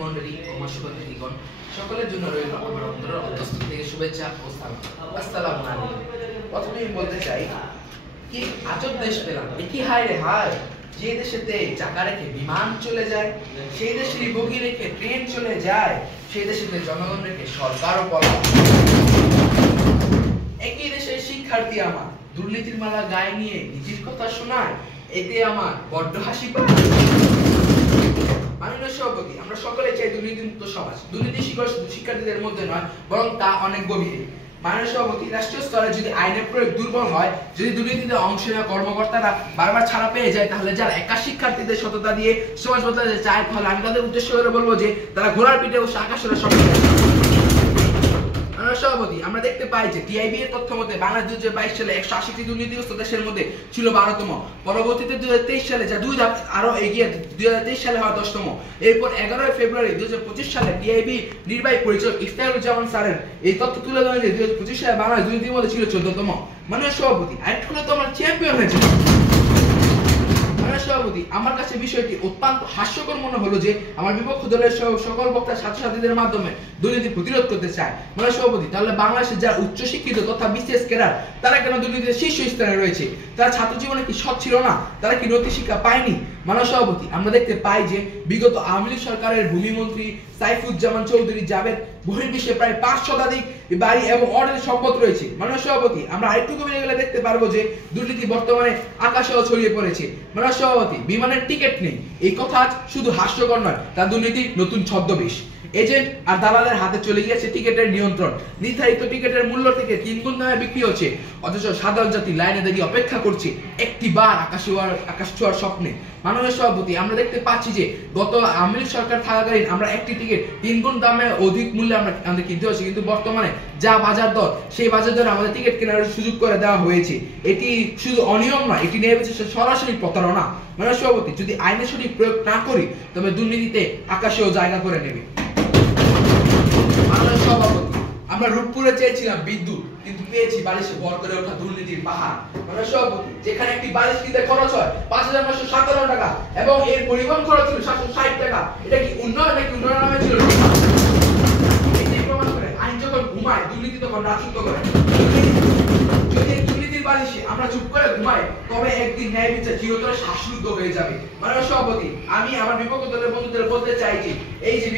মণ্ডলী ও মাসুবাতিগণ সকলের জন্য রইল আমার অন্তরের অন্তঃস্থল থেকে শুভেচ্ছা ও সালাম। আসসালামু আলাইকুম। প্রথমেই বলতে চাই কি আজব দেশ পেলাম, কি হায় রে হায়, যে দেশেতে চাকা রেখে বিমান চলে যায়, সেই দেশেরই বগি রেখে ট্রেন চলে যায়, সেই দেশেতে জনগণ রেখে সরকারও পলায়। একই দেশের শিক্ষার্থী আমার দুর্নীতির মালা গায়ে নিয়ে নিজের কথা শোনায়, এতে আমার বড্ড হাসি পায়। মাননীয় সভাপতি, আমরা সকলে চাই দুর্নীতিমুক্ত সমাজ। দুর্নীতি শিকড় শুধু শিক্ষার্থীদের মধ্যে নয়, বরং তা অনেক গভীরে। মাননীয় সভাপতি, রাষ্ট্রীয় স্তরে যদি আইনের প্রয়োগ দুর্বল হয়, যদি দুর্নীতিতে অংশ নেওয়া কর্মকর্তারা বারবার ছাড়া পেয়ে যায়, তাহলে যারা একা শিক্ষার্থীদের সততা দিয়ে সমাজ বদলাতে চায়, তাহলে আমি তাদের উদ্দেশ্য করে বলবো যে তারা ঘোড়ার পিঠে বসে আকাশের স্বপ্ন। সভাপতি, আমরা দেখতে পাই যে টিআইবি এর তথ্য মতে বাংলাদেশ 2022 সালে 180টি দুর্নীতিগ্রস্ত দেশের মধ্যে ছিল 12তম। পরবর্তীতে 2023 সালে যা দুই ধাপ আরো এগিয়ে 2023 সালে হয় 10তম। এরপর 11 ফেব্রুয়ারি 2025 সালে টিআইবি নির্বাহী পরিচালক ইফতেখারুজ্জামান স্যারের এই তথ্য তুলে ধরেন যে 2025 সালে বাংলাদেশ দুর্নীতির মধ্যে ছিল 14তম। মাননীয় সভাপতি, আরেকটু হলে তো আমরা চ্যাম্পিয়ন হয়েছিল। সভাপতি, আমার কাছে বিষয়টি অত্যন্ত হাস্যকর মনে হলো যে আমার বিপক্ষ দলের সকল বক্তা ছাত্রছাত্রীদের মাধ্যমে দুর্নীতি প্রতিরোধ করতে চায়। মানে সভাপতি, তাহলে বাংলাদেশের যারা উচ্চ শিক্ষিত তথা বিশেষ ক্যাডার, তারা কেন দুর্নীতির শীর্ষ স্থানে রয়েছে? তারা ছাত্র জীবনে কি সৎ ছিল না? তারা কি নৈতিক শিক্ষা পায়নি? মাননীয় সভাপতি, আমরা দেখতে পাই যে বিগত আওয়ামী লীগ সরকারের ভূমিমন্ত্রী সাইফুজ্জামান চৌধুরী জাবেদ বহির্বিশ্বে প্রায় 5 শতাধিক বাড়ি এবং অর্ডারের সম্পদ রয়েছে। মাননীয় সভাপতি, আমরা আরেকটু গভীরে গেলে দেখতে পারবো যে দুর্নীতি বর্তমানে আকাশেও ছড়িয়ে পড়েছে। মাননীয় সভাপতি, বিমানের টিকিট নেই, এই কথা শুধু হাস্যকর নয়, তা দুর্নীতির নতুন ছদ্মবেশ। এজেন্ট আর দালালের হাতে চলে গিয়েছে টিকিটের নিয়ন্ত্রণ। নির্ধারিত টিকিটের মূল্য থেকে 3 গুণ দামে বিক্রি হচ্ছে, অথচ সাধারণ জাতি লাইনে দাঁড়িয়ে অপেক্ষা করছে একটি বার আকাশ ছোঁয়ার স্বপ্নে। মাননীয় সভাপতি, আমরা দেখতে পাচ্ছি যে গত আওয়ামী লীগ সরকার থাকাকালীন আমরা একটি টিকিট 3 গুণ দামে অধিক মূল্যে আমরা কিনতে হচ্ছে, কিন্তু বর্তমানে যা বাজার দর, সেই বাজার দরে আমাদের টিকিট কেনার সুযোগ করে দেওয়া হয়েছে। এটি শুধু অনিয়ম নয়, এটি নিয়ে সরাসরি প্রতারণা। মাননীয় সভাপতি, যদি আইনের সঠিক প্রয়োগ না করি, তবে দুর্নীতিতে আকাশেও জায়গা করে নেবে। মাননীয় সভাপতি, আমরা রূপপুরে চেয়েছিলাম বিদ্যুৎ, কিন্তু পেয়েছি বালিশে ভর করে ওঠা দুর্নীতির পাহাড়। মাননীয় সভাপতি, যেখানে একটি বালিশ কিনতে খরচ হয় 5,957 টাকা এবং এর পরিবহন খরচ ছিল 760 টাকা, এটা কি উন্নয়ন নাকি উন্নয়ন নামে ছিল? এটাই প্রমাণ করে আইন যখন ঘুমায়, দুর্নীতি তখন রাজত্ব করে। যদি দুর্নীতির বালিশে আমরা চুপ করে ঘুমাই, তবে একদিন ন্যায় বিচার চিরতরে শ্বাসরুদ্ধ হয়ে যাবে। মাননীয় সভাপতি, আমি আমার বিপক্ষ দলের বন্ধুদের বলতে চাই যে এই যে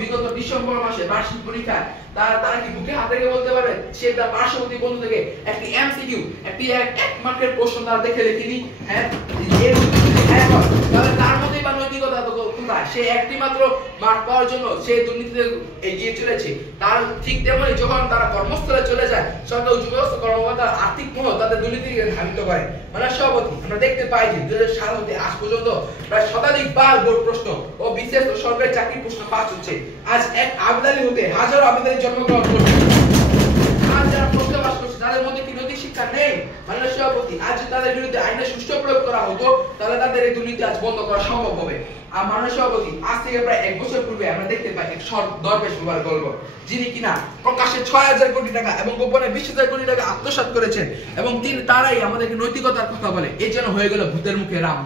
বিগত ডিসেম্বর মাসে বার্ষিক পরীক্ষায় তারা কি বুকে হাত রেখে বলতে পারবে সে তার পার্শ্ববর্তী বন্ধু থেকে একটি এমসিকিউ, একটি এক মার্কের প্রশ্ন তারা দেখে লেখেনি? হ্যাঁ, তাহলে তার মধ্যেই বা নৈতিকতা কোথায়? সে একটি মাত্র মার্ক পাওয়ার জন্য সে দুর্নীতিতে এগিয়ে চলেছে। তার ঠিক তেমনি যখন তারা কর্মস্থলে চলে যায়, সরকার উচ্চপদস্থ কর্মকর্তার আর্থিক মোহ তাদের দুর্নীতিকে ধাবিত করে। মানে সভাপতি, আমরা দেখতে পাই যে 2000 সাল হতে আজ পর্যন্ত প্রায় শতাধিক বার বোর্ড প্রশ্ন ও বিশেষ ও সরকারি চাকরির প্রশ্ন পাস হচ্ছে। আজ এক আবেদনী হতে হাজারো আবেদনী জন্মগ্রহণ করছে। আজ যারা প্রশ্ন পাস করছে, তাদের মধ্যে কি নৈতিক শিক্ষা নেই? মানে সভাপতি, আজ তাদের বিরুদ্ধে আইনের সুষ্ঠু প্রয়োগ করা হতো, তাহলে তাদের এই দুর্নীতি আজ বন্ধ করা সম্ভব হবে। আর মাননীয় সভাপতি, আজ থেকে প্রায় 1 বছর পূর্বে আমরা দেখতে পাই এক সৎ দরবেশ বাবার গল্প, যিনি কিনা প্রকাশ্যে 6,000 কোটি টাকা এবং গোপনে 20,000 কোটি টাকা আত্মসাৎ করেছেন, এবং তারাই আমাদেরকে নৈতিকতার কথা বলে। এই যেন হয়ে গেল ভূতের মুখে রাম।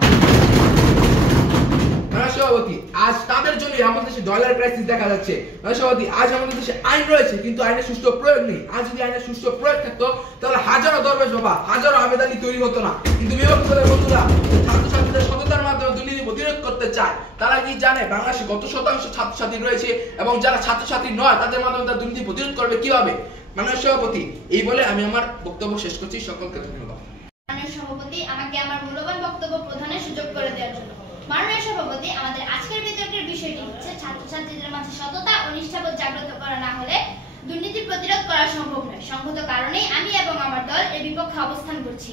সভাপতি, আজ তাদের জন্য আমাদের দেশে ডলার ক্রাইসিস দেখা যাচ্ছে। সভাপতি, আজ আমাদের দেশে আইন রয়েছে, কিন্তু আইনের সুষ্ঠু প্রয়োগ নেই। আজ যদি আইনের সুষ্ঠু প্রয়োগ থাকতো, তাহলে হাজারো দরবেশ বাবা, হাজারো আবেদনী তৈরি হতো না। কিন্তু বিভক্ত দলের বন্ধুরা ছাত্রছাত্রীদের সততার মাধ্যমে দুর্নীতি প্রতিরোধ করতে চায়। তারা কি জানে বাংলাদেশে কত শতাংশ ছাত্রছাত্রী রয়েছে, এবং যারা ছাত্রছাত্রী নয় তাদের মাধ্যমে তারা দুর্নীতি প্রতিরোধ করবে কিভাবে? মাননীয় সভাপতি, এই বলে আমি আমার বক্তব্য শেষ করছি। সকলকে ধন্যবাদ। মাননীয় সভাপতি, আমাকে আমার মূল্যবান বক্তব্য প্রদানের সুযোগ করে দেওয়ার জন্য। মাননীয় সভাপতি, আমাদের আজকের বিতর্কের বিষয়টি হচ্ছে ছাত্রছাত্রীদের মাঝে সততা ও নিষ্ঠাবোধ জাগ্রত করা না হলে দুর্নীতি প্রতিরোধ করা সম্ভব নয়। সংগত কারণেই আমি এবং আমার দল এর বিপক্ষে অবস্থান করছি।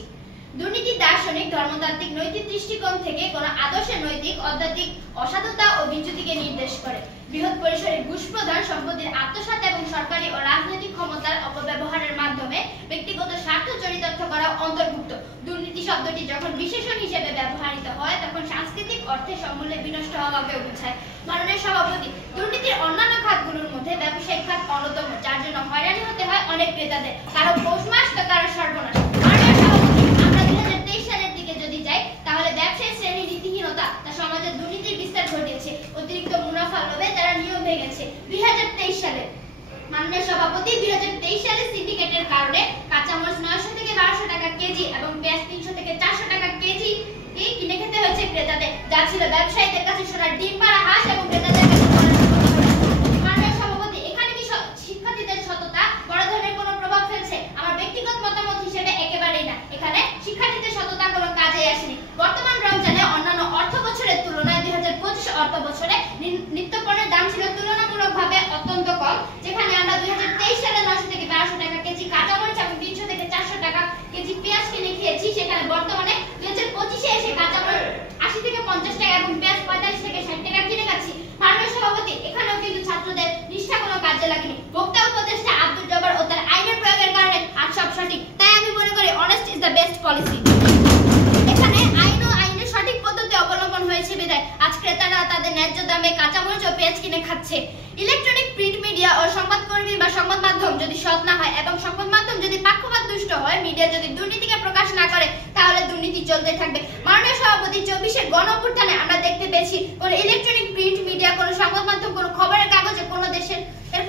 দুর্নীতি দার্শনিক, ধর্মতাত্ত্বিক, নৈতিক দৃষ্টিকোণ থেকে কোন আদর্শের নৈতিক, আধ্যাত্মিক অসাধুতা ও বিচ্যুতিকে নির্দেশ করে। বৃহৎ পরিসরে ঘুষ প্রদান, সম্পত্তির আত্মসাৎ এবং সরকারি ও রাজনৈতিক ক্ষমতার অপব্যবহারের মাধ্যমে ব্যক্তিগত স্বার্থ চরিতার্থ করা অন্তর্ভুক্ত। দুর্নীতি শব্দটি যখন বিশেষণ হিসেবে ব্যবহৃত হয়, তখন সাংস্কৃতিক অর্থে সমূলে বিনষ্ট হওয়াকে বোঝায়। মাননীয় সভাপতি, দুর্নীতির অন্যান্য খাতগুলোর মধ্যে ব্যবসায়িক খাত অন্যতম, যার জন্য হয়রানি হতে হয় অনেক ক্রেতাদের, কারো পৌষ মাস তো কারো সর্বনাশ। মাননীয় সভাপতি, আমরা 2023 সালের দিকে যদি যাই, তাহলে ব্যবসায়ী শ্রেণীর নীতিহীনতা তা সমাজে দুর্নীতির বিস্তার ঘটিয়েছে। অতিরিক্ত মুনাফা লোভে তারা নিয়ম সিন্ডিকেটের কারণে কাঁচামরিচ 900 থেকে 1200 টাকা কেজি এবং পেঁয়াজ 300 থেকে 400 টাকা কেজি কিনে খেতে হয়েছে ক্রেতাদের, যা ছিল ব্যবসায়ীদের কাছে সোনার ডিম পাড়া হাঁস এবং ক্রেতাদের কাছে মাননীয় সভাপতি, এখানে কি শিক্ষার্থীদের সততা বড় ধরনের কোনো প্রভাব ফেলছে? আমার ব্যক্তিগত মতামত হিসেবে একেবারেই না। এখানে শিক্ষার্থীদের সততা কোনো কাজে আসেনি। বর্তমান রমজানে অন্যান্য অর্থ বছরের তুলনায় 2025 অর্থ বছরে নিত্যপণ্যের দাম ছিল তুলনামূলকভাবে অত্যন্ত কম, যেখানে আমরা 2023 সালে 900 থেকে 1200 টাকা কেজি কাঁচামরিচ এবং 300 থেকে 400 টাকা কেজি পেঁয়াজ কিনে খেয়েছি, সেখানে বর্তমানে 2025 এসে কাঁচামরিচ 80 থেকে 50 টাকা এবং পেঁয়াজ 45 থেকে 60 টাকা কিনে খাচ্ছি। মাননীয় সভাপতি, এখানেও কিন্তু ছাত্রদের নিষ্ঠা কোনো কাজে লাগেনি। বক্তা উপদেষ্টা আব্দুল জব্বার ও তার আইনের প্রয়োগের কারণে আজ সব সঠিক। তাই আমি মনে করি honest is the best policy. এখানে আইন ও আইনের সঠিক পদ্ধতি অবলম্বন হয়েছে বিধায় আজ ক্রেতারা তাদের ন্যায্য দামে কাঁচামরিচ ও পেঁয়াজ কিনে খাচ্ছে। ইলেকট্রনিক প্রিন্ট মিডিয়া ও সংবাদকর্মী বা সংবাদ মাধ্যম যদি সৎ না হয় এবং সংবাদ মাধ্যম যদি পক্ষপাত দুষ্ট হয়, মিডিয়া যদি দুর্নীতিকে প্রকাশ না করে, তাহলে দুর্নীতি চলতে থাকবে। মাননীয় সভাপতি, 24-এর গণঅভ্যুত্থানে আমরা দেখতে পেয়েছি কোন ইলেকট্রনিক প্রিন্ট মিডিয়া, কোন সংবাদ মাধ্যম, কোন খবরের কাগজে কোন দেশের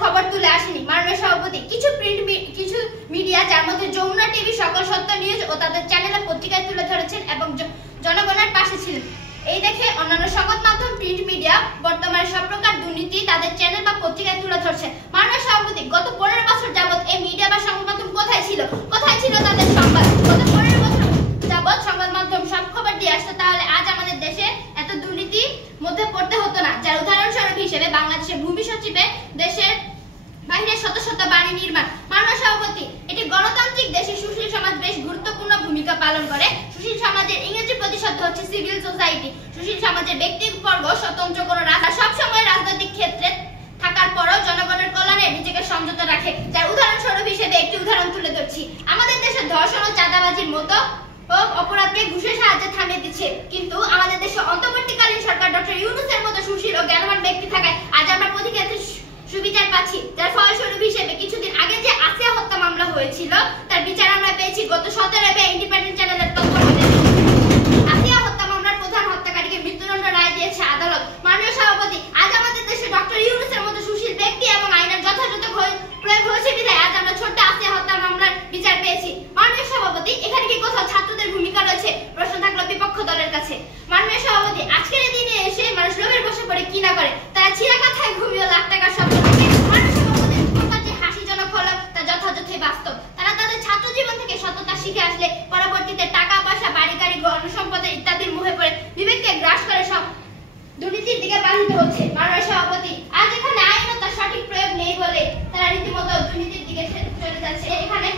খবর তুলে আসেনি। মাননীয় সভাপতি, কিছু মিডিয়া, যার মধ্যে যমুনা টিভি, সকল সত্য নিউজ ও তাদের চ্যানেলে পত্রিকায় তুলে ধরেছেন এবং জনগণের পাশে ছিলেন। এই দেখে অন্যান্য সংবাদ মাধ্যম, প্রিন্ট মিডিয়া বর্তমানে সব প্রকার দুর্নীতি তাদের চ্যানেল বা পত্রিকায় তুলে ধরছে। মাননীয় সভাপতি, গত 15 বছর যাবত এই মিডিয়া বা সংবাদ মাধ্যম কোথায় ছিল? কোথায় ছিল তাদের সংবাদ? গত 15 বছর যাবত সংবাদ মাধ্যম সব খবর দিয়ে আসতো, তাহলে আজ আমাদের দেশে এত দুর্নীতির মধ্যে পড়তে হতো না। যার উদাহরণস্বরূপ হিসেবে বাংলাদেশের ভূমি সচিবের দেশের বাইরে শত শত বাড়ি নির্মাণ। মাননীয় সভাপতি, এটি গণতান্ত্রিক দেশে সুশীল সমাজ বেশ গুরুত্বপূর্ণ ভূমিকা পালন করে। সুশীল সমাজের ইংরেজি প্রতিশব্দ হচ্ছে সিভিল সোসাইটি। সুশীল সমাজের ব্যক্তিবর্গ স্বতন্ত্র কোনো সবসময় রাজনৈতিক ক্ষেত্রে থাকার পরও জনগণের কল্যাণে নিজেকে সংযত রাখে। যার উদাহরণস্বরূপ হিসেবে একটি উদাহরণ তুলে ধরছি। আমাদের দেশে ধর্ষণ ও চাঁদাবাজির মতো অপরাধকে ঘুষের সাহায্যে থামিয়ে দিচ্ছে, কিন্তু আমাদের দেশে অন্তর্বর্তীকালীন সরকার ডক্টর ইউনূসের মতো সুশীল ও জ্ঞানবান ব্যক্তি থাকায় আজ আমরা প্রতিক্ষেত্রে সুবিচার পাচ্ছি। যার ফলস্বরূপ হিসেবে কিছুদিন আগে যে আসিয়া হত্যা মামলা হয়েছিল, তার বিচার আমরা পেয়েছি গত 17 মে ইন্ডিপেন্ডেন্ট চ্যানেলের তথ্যমতে। আসিয়া হত্যা মামলার প্রধান হত্যাকারীকে মৃত্যুদণ্ড রায় দিয়েছে আদালত। মাননীয় সভাপতি, আজ আমাদের দেশে ডক্টর ইউনূসের মতো সুশীল ব্যক্তি এবং আইনের যথাযথ প্রয়োগ হয়েছে বিধায় আজ আমরা ছোট্ট আসিয়া হত্যা মামলার বিচার পেয়েছি। মাননীয় সভাপতি, এখানে কি কোথাও ছাত্রদের ভূমিকা রয়েছে? প্রশ্ন থাকলো বিপক্ষ দলের কাছে। মাননীয় সভাপতি, আজকের এই দিনে এসে মানুষ লোভের বসে পড়ে কি না করে, তারা ছিঁড়া কাঁথায় ঘুমিয়ে লাখ টাকার স্বপ্ন দেখে। মাননীয় সভাপতি, প্রকার যে হাসিজনক হলো তা যথাযথই বাস্তব। তারা তাদের ছাত্র জীবন থেকে সততা শিখে আসলে পরবর্তীতে টাকা পয়সা, বাড়ি গাড়ি, গণসম্পদের ইত্যাদির মুহে পড়ে বিবেককে গ্রাস করে সব দুর্নীতির দিকে বাধিত হচ্ছে। মাননীয় সভাপতি, আজ এখানে আইন ও তার সঠিক প্রয়োগ নেই বলে তারা রীতিমতো দুর্নীতির দিকে চলে যাচ্ছে। এখানে